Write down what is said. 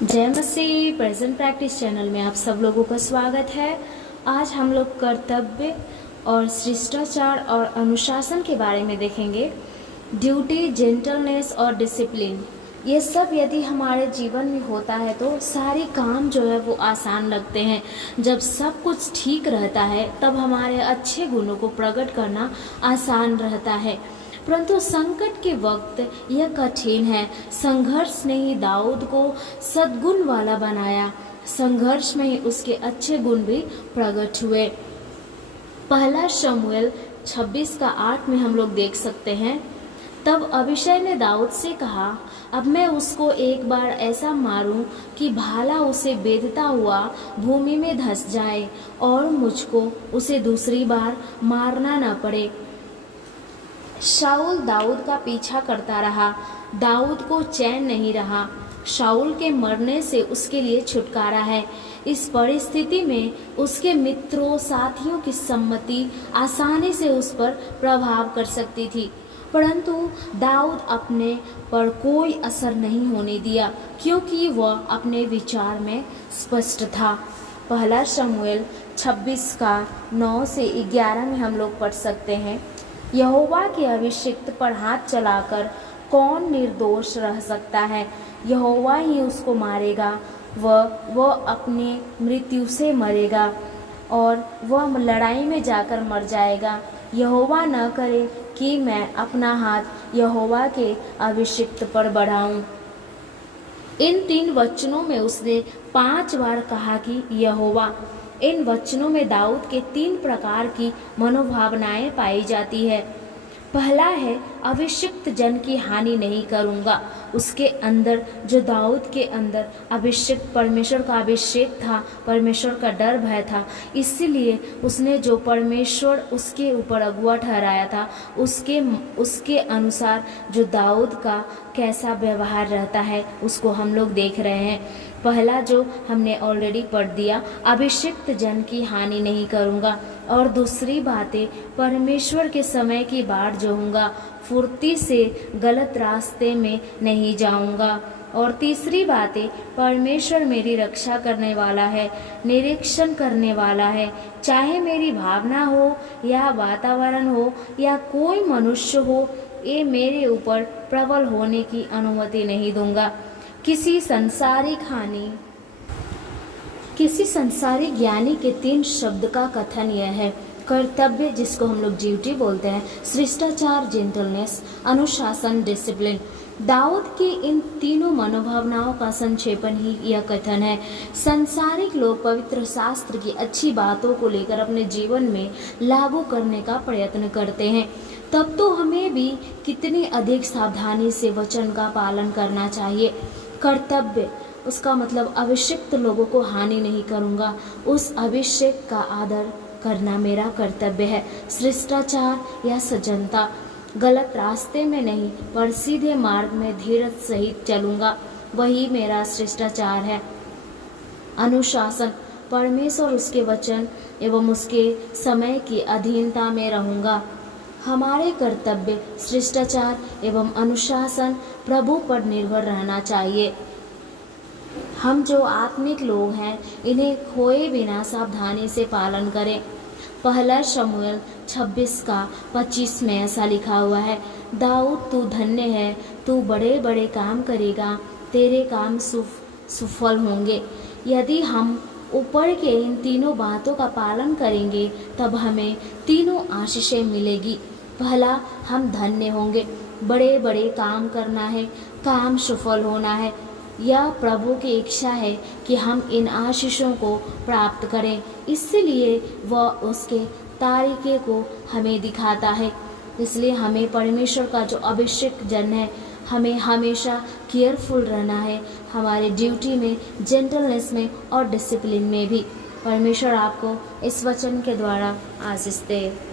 जय मसीह। Present practice channel में आप सब लोगों का स्वागत है। आज हम लोग कर्तव्य और शिष्टाचार और अनुशासन के बारे में देखेंगे। ड्यूटी, जेंटलनेस और डिसिप्लिन, ये सब यदि हमारे जीवन में होता है तो सारे काम जो है वो आसान लगते हैं। जब सब कुछ ठीक रहता है तब हमारे अच्छे गुणों को प्रकट करना आसान रहता है। परंतु संकट के वक्त यह कठिन है। संघर्ष ने ही दाऊद को सद्गुण वाला बनाया। संघर्ष में ही उसके अच्छे गुण भी प्रकट हुए। पहला शमूएल 26:8 में हम लोग देख सकते हैं, तब अबीशै ने दाऊद से कहा, अब मैं उसको एक बार ऐसा मारूं कि भाला उसे बेधता हुआ भूमि में धंस जाए और मुझको उसे दूसरी बार मारना न पड़े। शाऊल दाऊद का पीछा करता रहा। दाऊद को चैन नहीं रहा। शाऊल के मरने से उसके लिए छुटकारा है। इस परिस्थिति में उसके मित्रों, साथियों की सम्मति आसानी से उस पर प्रभाव कर सकती थी, परंतु दाऊद अपने पर कोई असर नहीं होने दिया, क्योंकि वह अपने विचार में स्पष्ट था। पहला शमूएल 26:9 से 11 में हम लोग पढ़ सकते हैं, यहोवा के अभिषिक्त पर हाथ चलाकर कौन निर्दोष रह सकता है? यहोवा ही उसको मारेगा, वह अपनी मृत्यु से मरेगा और वह लड़ाई में जाकर मर जाएगा। यहोवा न करे कि मैं अपना हाथ यहोवा के अभिषिक्त पर बढ़ाऊं। इन 3 वचनों में उसने 5 बार कहा कि यहोवा। इन वचनों में दाऊद के 3 प्रकार की मनोभावनाएं पाई जाती है। पहला है, अभिषिक्त जन की हानि नहीं करूंगा। उसके अंदर, जो दाऊद के अंदर अभिषिक्त परमेश्वर का अभिषेक था, परमेश्वर का डर भय था, इसीलिए उसने जो परमेश्वर उसके ऊपर अगुआ ठहराया था उसके अनुसार जो दाऊद का कैसा व्यवहार रहता है उसको हम लोग देख रहे हैं। पहला जो हमने ऑलरेडी पढ़ दिया, अभिषिक्त जन की हानि नहीं करूंगा, और दूसरी बातें, परमेश्वर के समय की बाट जोहूँगा, फुर्ती से गलत रास्ते में नहीं जाऊंगा, और तीसरी बातें, परमेश्वर मेरी रक्षा करने वाला है, निरीक्षण करने वाला है। चाहे मेरी भावना हो या वातावरण हो या कोई मनुष्य हो, ये मेरे ऊपर प्रबल होने की अनुमति नहीं दूंगा। किसी संसारी ज्ञानी के 3 शब्द का कथन यह है, कर्तव्य जिसको हम लोग ड्यूटी बोलते हैं, शिष्टाचार जेंटलनेस, अनुशासन डिसिप्लिन। दाऊद की इन तीनों मनोभावनाओं का संक्षेपण ही यह कथन है। संसारिक लोग पवित्र शास्त्र की अच्छी बातों को लेकर अपने जीवन में लागू करने का प्रयत्न करते हैं, तब तो हमें भी कितनी अधिक सावधानी से वचन का पालन करना चाहिए। कर्तव्य, उसका मतलब अभिषिक्त लोगों को हानि नहीं करूँगा, उस अभिषेक का आदर करना मेरा कर्तव्य है। शिष्टाचार या सज्जनता, गलत रास्ते में नहीं पर सीधे मार्ग में धीरज सहित चलूँगा, वही मेरा शिष्टाचार है। अनुशासन, परमेश्वर, उसके वचन एवं उसके समय की अधीनता में रहूँगा। हमारे कर्तव्य, शिष्टाचार एवं अनुशासन प्रभु पर निर्भर रहना चाहिए। हम जो आत्मिक लोग हैं, इन्हें खोए बिना सावधानी से पालन करें। पहला शमूएल 26:25 में ऐसा लिखा हुआ है, दाऊद तू धन्य है, तू बड़े बड़े काम करेगा, तेरे काम सुफल होंगे। यदि हम ऊपर के इन तीनों बातों का पालन करेंगे तब हमें तीनों आशीषें मिलेगी। पहला, हम धन्य होंगे, बड़े बड़े काम करना है, काम सफल होना है। यह प्रभु की इच्छा है कि हम इन आशीषों को प्राप्त करें, इसलिए वह उसके तरीके को हमें दिखाता है। इसलिए हमें परमेश्वर का जो अभिषेक जन है, हमें हमेशा केयरफुल रहना है, हमारे ड्यूटी में, जेंटलनेस में और डिसिप्लिन में भी। परमेश्वर आपको इस वचन के द्वारा आशीष दे।